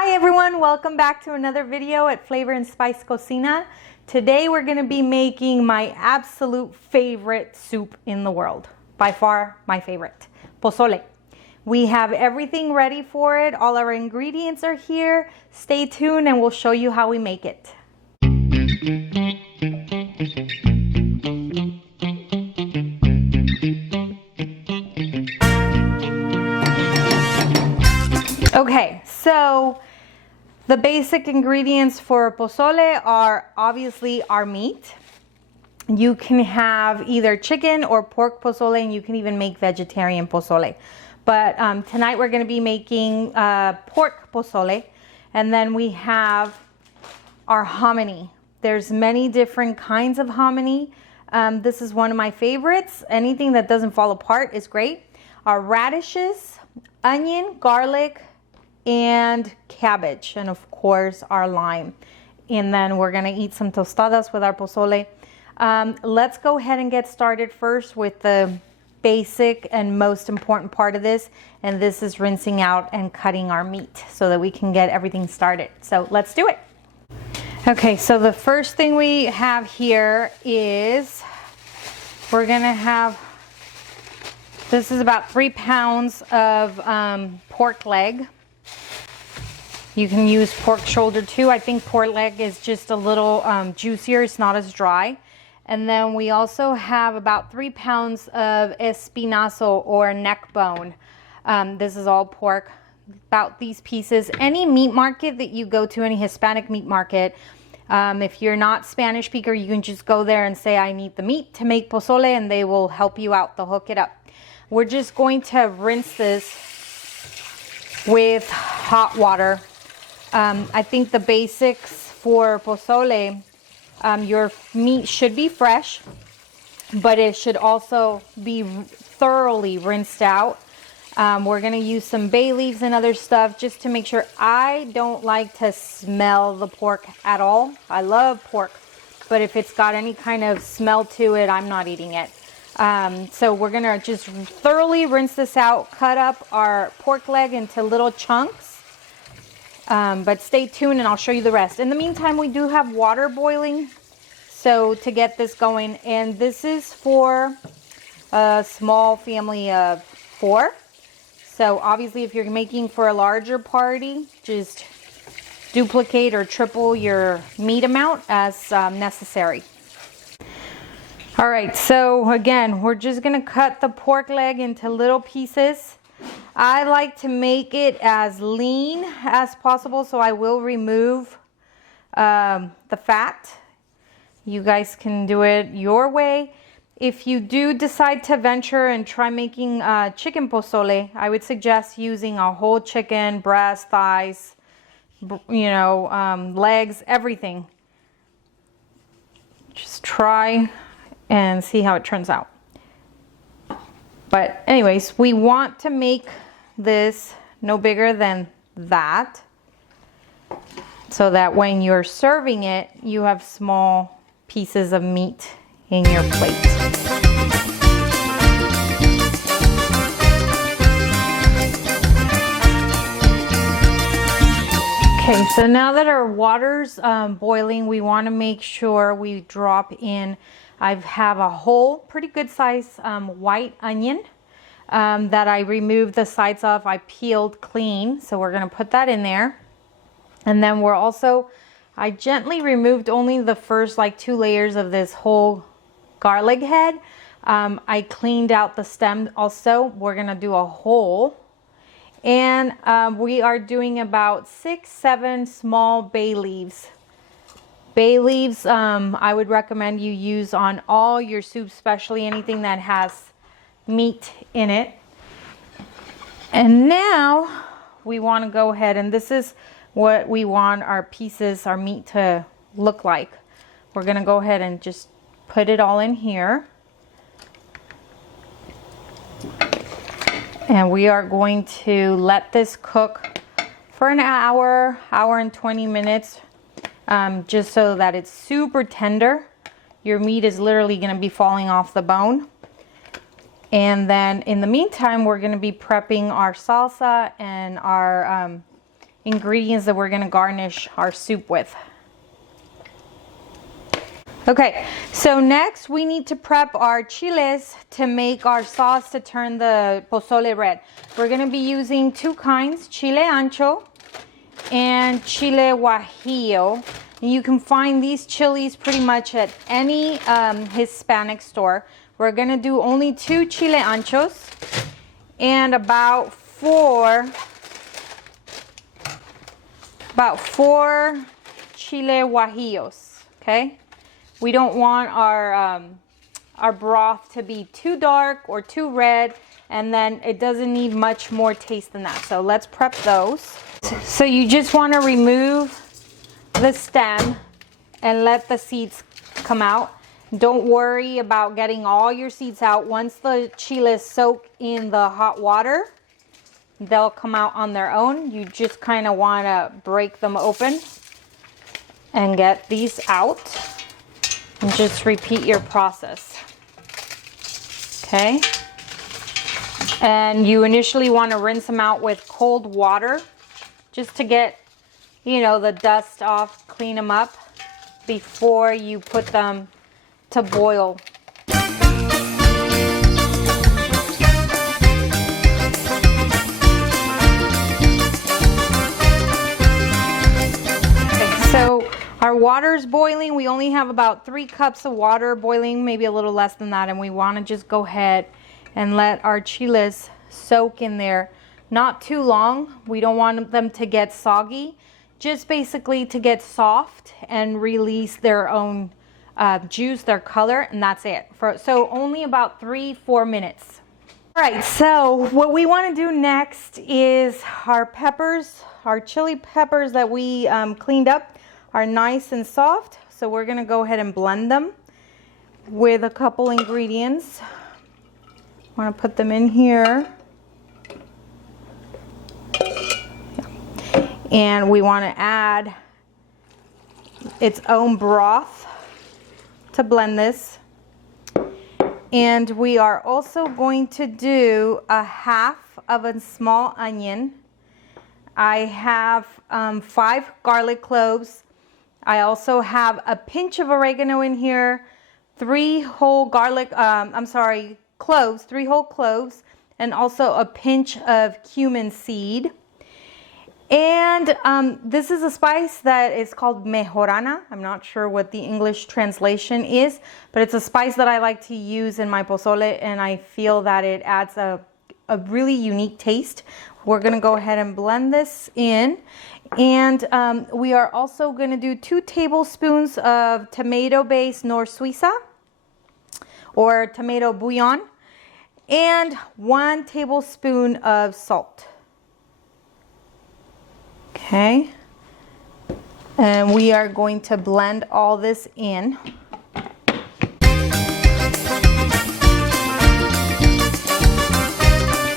Hi everyone, welcome back to another video at Flavor and Spice Cocina. Today we're going to be making my absolute favorite soup in the world. By far my favorite, pozole. We have everything ready for it. All our ingredients are here. Stay tuned and we'll show you how we make it. Okay, so the basic ingredients for pozole are obviously our meat. You can have either chicken or pork pozole, and you can even make vegetarian pozole. But tonight we're going to be making pork pozole, and then we have our hominy. There's many different kinds of hominy. This is one of my favorites. Anything that doesn't fall apart is great. Our radishes, onion, garlic, and cabbage, and of course our lime. And then we're gonna eat some tostadas with our pozole. Let's go ahead and get started first with the basic and most important part of this, and this is rinsing out and cutting our meat so that we can get everything started. So let's do it. Okay, so the first thing we have here is we're gonna have, this is about 3 pounds of pork leg. You can use pork shoulder too. I think pork leg is just a little juicier. It's not as dry. And then we also have about 3 pounds of espinazo or neck bone. This is all pork, about these pieces. Any meat market that you go to, any Hispanic meat market, if you're not Spanish speaker, you can just go there and say, I need the meat to make pozole, and they will help you out. They'll hook it up. We're just going to rinse this with hot water. I think the basics for pozole, your meat should be fresh, but it should also be thoroughly rinsed out. We're going to use some bay leaves and other stuff just to make sure. I don't like to smell the pork at all. I love pork, but if it's got any kind of smell to it, I'm not eating it. So we're going to just thoroughly rinse this out, cut up our pork leg into little chunks. But stay tuned and I'll show you the rest. In the meantime, we do have water boiling, so to get this going, and this is for a small family of 4. So obviously if you're making for a larger party, just duplicate or triple your meat amount as necessary. All right, so again, we're just gonna cut the pork leg into little pieces. I like to make it as lean as possible, so I will remove the fat. You guys can do it your way. If you do decide to venture and try making chicken pozole, I would suggest using a whole chicken, breast, thighs, legs, everything. Just try and see how it turns out. But anyways, we want to make this no bigger than that, so that when you're serving it, you have small pieces of meat in your plate. Okay, so now that our water's boiling, we want to make sure we drop in. I have a whole pretty good size white onion that I removed the sides of. I peeled clean, so we're going to put that in there. And then we're also, I gently removed only the first 2 layers of this whole garlic head. I cleaned out the stem also. We're going to do a whole. And we are doing about 6-7 small bay leaves. Bay leaves, I would recommend you use on all your soups, especially anything that has meat in it. And now we want to go ahead, and this is what we want our pieces, our meat to look like. We're going to go ahead and just put it all in here. And we are going to let this cook for an hour and 20 minutes. Just so that it's super tender. Your meat is literally going to be falling off the bone. And then in the meantime, we're going to be prepping our salsa and our ingredients that we're gonna garnish our soup with. Okay, so next we need to prep our chiles to make our sauce to turn the pozole red. We're gonna be using two kinds, chile ancho and chile guajillo. And you can find these chilies pretty much at any Hispanic store. We're gonna do only 2 chile anchos and about four chile guajillos, okay? We don't want our broth to be too dark or too red, and then it doesn't need much more taste than that. So let's prep those. So you just want to remove the stem and let the seeds come out. Don't worry about getting all your seeds out. Once the chiles soak in the hot water, they'll come out on their own. You just kind of want to break them open and get these out. And just repeat your process. Okay. And you initially want to rinse them out with cold water just to get, you know, the dust off, clean them up before you put them to boil. Okay, so our water is boiling. We only have about 3 cups of water boiling, maybe a little less than that. And we want to just go ahead and let our chiles soak in there. Not too long. We don't want them to get soggy. Just basically to get soft and release their own juice, their color, and that's it. So only about 3-4 minutes. All right, so what we want to do next is our peppers, our chili peppers that we cleaned up are nice and soft, so we're gonna go ahead and blend them with a couple ingredients. I want to put them in here, and we want to add its own broth to blend this. And we are also going to do a half of a small onion. I have 5 garlic cloves. I also have a pinch of oregano in here, 3 whole cloves, 3 whole cloves, and also a pinch of cumin seed. And this is a spice that is called mejorana. I'm not sure what the English translation is, but it's a spice that I like to use in my pozole, and I feel that it adds a really unique taste. We're gonna go ahead and blend this in. And we are also gonna do 2 tablespoons of tomato-based nor Suiza or tomato bouillon and 1 tablespoon of salt. Okay, and we are going to blend all this in.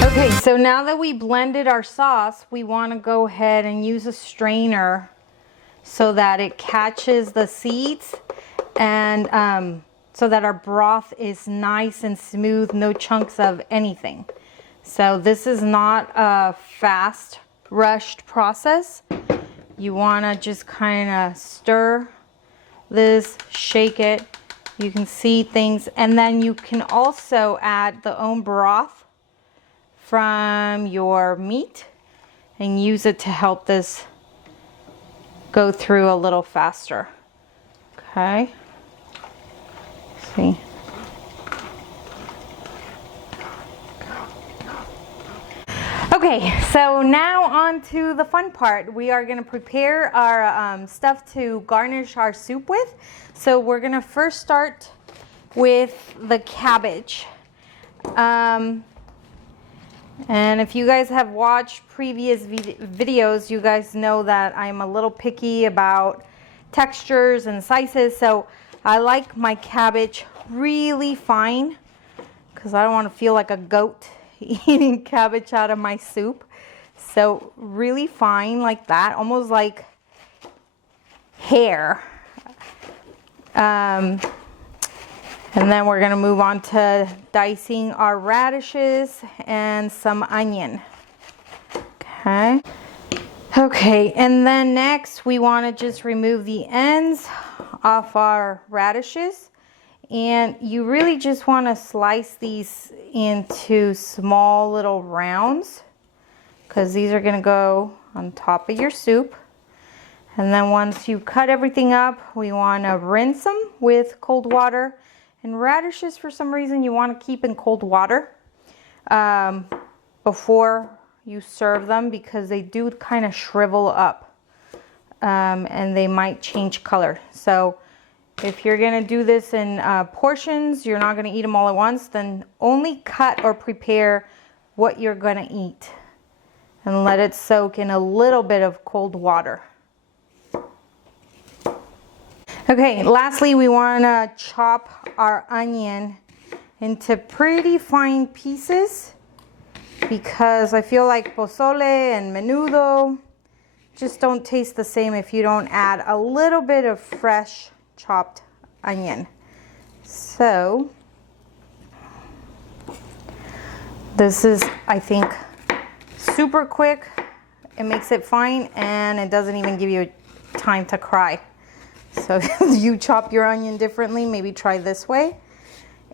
Okay, so now that we blended our sauce, we want to go ahead and use a strainer so that it catches the seeds and so that our broth is nice and smooth, no chunks of anything. So this is not a fast rushed process. You want to just kind of stir this, shake it. You can see things, and then you can also add the own broth from your meat and use it to help this go through a little faster. Okay, see. Okay, so now on to the fun part. We are going to prepare our stuff to garnish our soup with. So we're going to first start with the cabbage. And if you guys have watched previous videos, you guys know that I'm a little picky about textures and sizes. So I like my cabbage really fine because I don't want to feel like a goat eating cabbage out of my soup. So really fine like that, almost like hair. And then we're gonna move on to dicing our radishes and some onion. Okay. Okay, and then next we want to just remove the ends off our radishes. And you really just want to slice these into small little rounds, because these are going to go on top of your soup. And then once you cut everything up, we want to rinse them with cold water. And radishes, for some reason, you want to keep in cold water before you serve them, because they do kind of shrivel up and they might change color. So if you're going to do this in portions, you're not going to eat them all at once, then only cut or prepare what you're going to eat and let it soak in a little bit of cold water. Okay, lastly, we want to chop our onion into pretty fine pieces, because I feel like pozole and menudo just don't taste the same if you don't add a little bit of fresh chopped onion. So this is, I think, super quick. It makes it fine, and it doesn't even give you time to cry. So if you chop your onion differently, maybe try this way.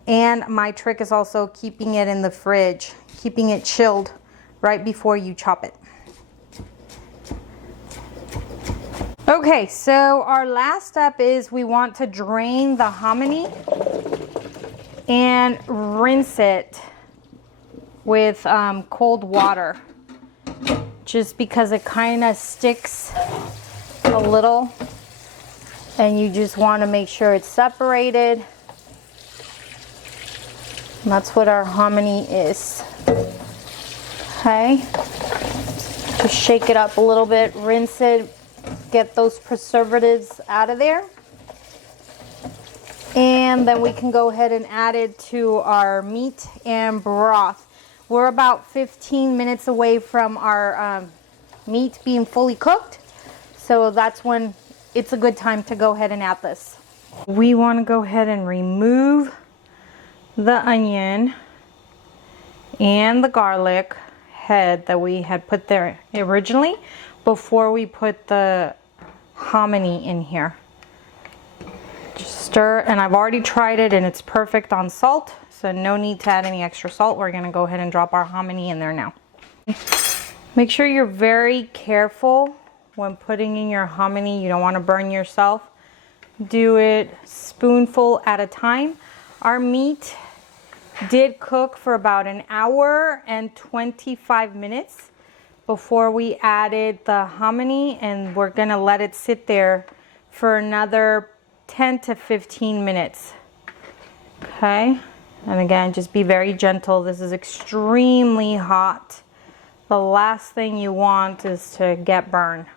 And my trick is also keeping it in the fridge, keeping it chilled right before you chop it. Okay, so our last step is we want to drain the hominy and rinse it with cold water, just because it kind of sticks a little, and you just want to make sure it's separated. And that's what our hominy is. Okay, just shake it up a little bit, rinse it, get those preservatives out of there, and then we can go ahead and add it to our meat and broth. We're about 15 minutes away from our meat being fully cooked, so that's when it's a good time to go ahead and add this. We want to go ahead and remove the onion and the garlic head that we had put there originally before we put the hominy in here. Just stir, and I've already tried it and it's perfect on salt, so no need to add any extra salt. We're going to go ahead and drop our hominy in there now. Make sure you're very careful when putting in your hominy. You don't want to burn yourself. Do it spoonful at a time. Our meat did cook for about an hour and 25 minutes before we added the hominy, and we're gonna let it sit there for another 10 to 15 minutes. Okay, and again, just be very gentle. This is extremely hot. The last thing you want is to get burned.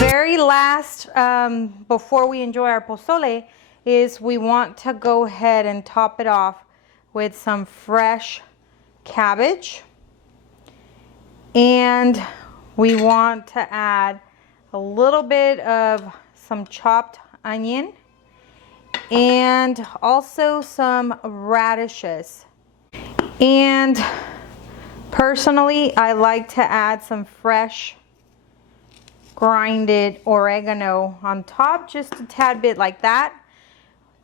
Very last, before we enjoy our pozole, is we want to go ahead and top it off with some fresh cabbage, and we want to add a little bit of some chopped onion and also some radishes. And personally, I like to add some fresh grinded oregano on top, just a tad bit like that.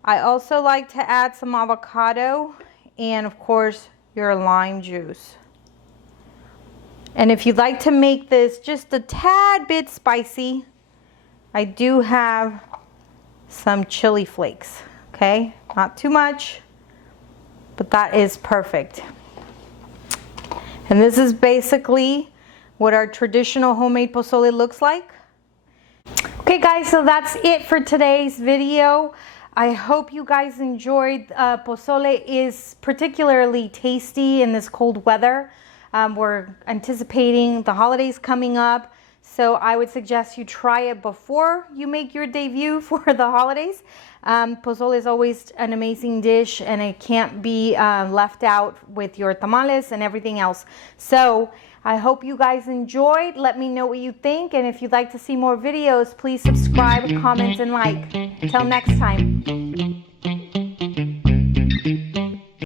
I also like to add some avocado and of course your lime juice. And if you'd like to make this just a tad bit spicy, I do have some chili flakes. Okay, not too much, but that is perfect. And this is basically what our traditional homemade pozole looks like. Okay guys, so that's it for today's video. I hope you guys enjoyed. Pozole is particularly tasty in this cold weather. We're anticipating the holidays coming up, so I would suggest you try it before you make your debut for the holidays. Pozole is always an amazing dish, and it can't be left out with your tamales and everything else. So I hope you guys enjoyed. Let me know what you think, and if you'd like to see more videos, please subscribe, comment, and like. Until next time.